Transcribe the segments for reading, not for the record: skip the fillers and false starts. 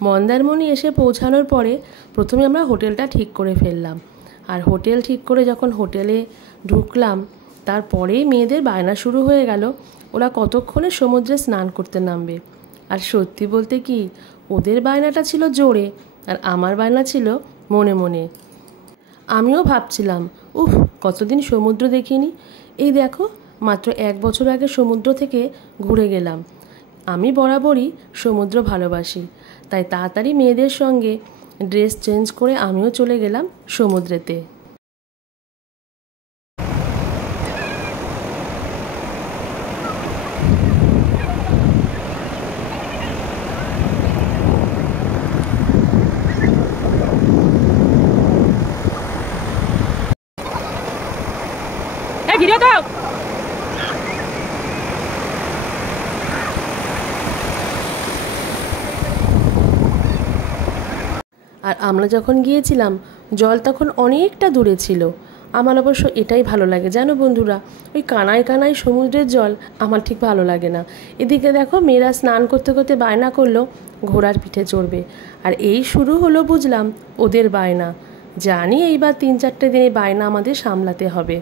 মন্দারমণি এসে পৌঁছানোর পরে প্রথমে আমরা হোটেলটা ঠিক করে ফেললাম। আর হোটেল ঠিক করে যখন হোটেলে ঢুকলাম, তারপরেই মেয়েদের বায়না শুরু হয়ে গেল ওরা কতক্ষণে সমুদ্রে স্নান করতে নামবে। আর সত্যি বলতে কি, ওদের বায়নাটা ছিল জোরে আর আমার বায়না ছিল মনে মনে। আমিও ভাবছিলাম, উফ, কতদিন সমুদ্র দেখিনি। এই দেখো, মাত্র 1 বছর আগে সমুদ্র থেকে ঘুরে গেলাম। আমি বরাবরই সমুদ্র ভালোবাসি, তাই তাড়াতাড়ি মেয়েদের সঙ্গে ড্রেস চেঞ্জ করে আমিও চলে গেলাম সমুদ্রেতে। ভিডিও দাও। আর আমরা যখন গিয়েছিলাম জল তখন অনেকটা দূরে ছিল। আমার অবশ্য এটাই ভালো লাগে, জানো বন্ধুরা, ওই কানায় কানায় সমুদ্রের জল আমার ঠিক ভালো লাগে না। এদিকে দেখো, মেয়েরা স্নান করতে করতে বায়না করলো ঘোড়ার পিঠে চড়বে। আর এই শুরু হলো বুঝলাম ওদের বায়না। জানি এইবার 3-4টে দিনে বায়না আমাদের সামলাতে হবে।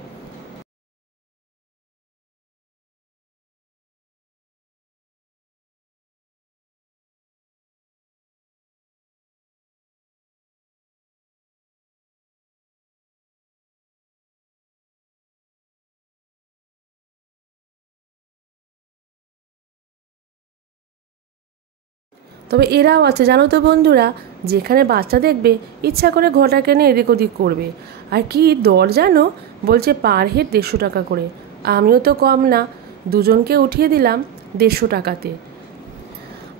তবে এরাও আছে জানো তো বন্ধুরা, যেখানে বাচ্চা দেখবে ইচ্ছা করে ঘটা কেনে এদিক ওদিক করবে। আর কি দর জানো, বলছে পার হেড 150 টাকা করে। আমিও তো কম না, দুজনকে উঠিয়ে দিলাম 150 টাকাতে।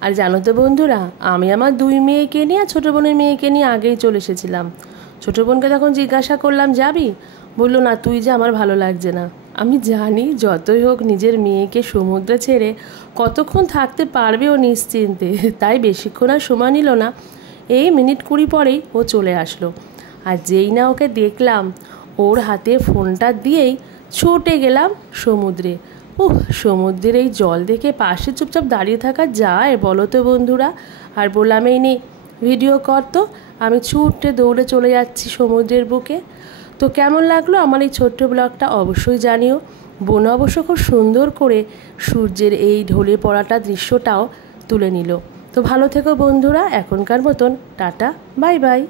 আর জানো তো বন্ধুরা, আমি আমার 2 মেয়েকে নিয়ে আর ছোটো বোনের মেয়েকে নিয়ে আগেই চলে এসেছিলাম। ছোটো বোনকে তখন জিজ্ঞাসা করলাম যাবি, বললো না, তুই যা, আমার ভালো লাগছে না। আমি জানি যতই হোক নিজের মেয়েকে সমুদ্রে ছেড়ে কতক্ষণ থাকতে পারবে ও নিশ্চিন্তে, তাই বেশিক্ষণ আর সময় নিল না। এই মিনিট 20 পরেই ও চলে আসলো। আর যেই না ওকে দেখলাম, ওর হাতে ফোনটা দিয়েই ছুটে গেলাম সমুদ্রে। সমুদ্রের এই জল দেখে পাশে চুপচাপ দাঁড়িয়ে থাকা যায় বলো তো বন্ধুরা? আর বললাম এই নে ভিডিও কর, তো আমি ছুটে দৌড়ে চলে যাচ্ছি সমুদ্রের বুকে। তো কেমন লাগলো আমার এই ছোট্ট ব্লগটা অবশ্যই জানিও। বোন অবশ্য খুব সুন্দর করে সূর্যের এই ঢলে পড়াটা দৃশ্যটাও তুলে নিল। তো ভালো থেকো বন্ধুরা, এখনকার মতন টাটা, বাই বাই।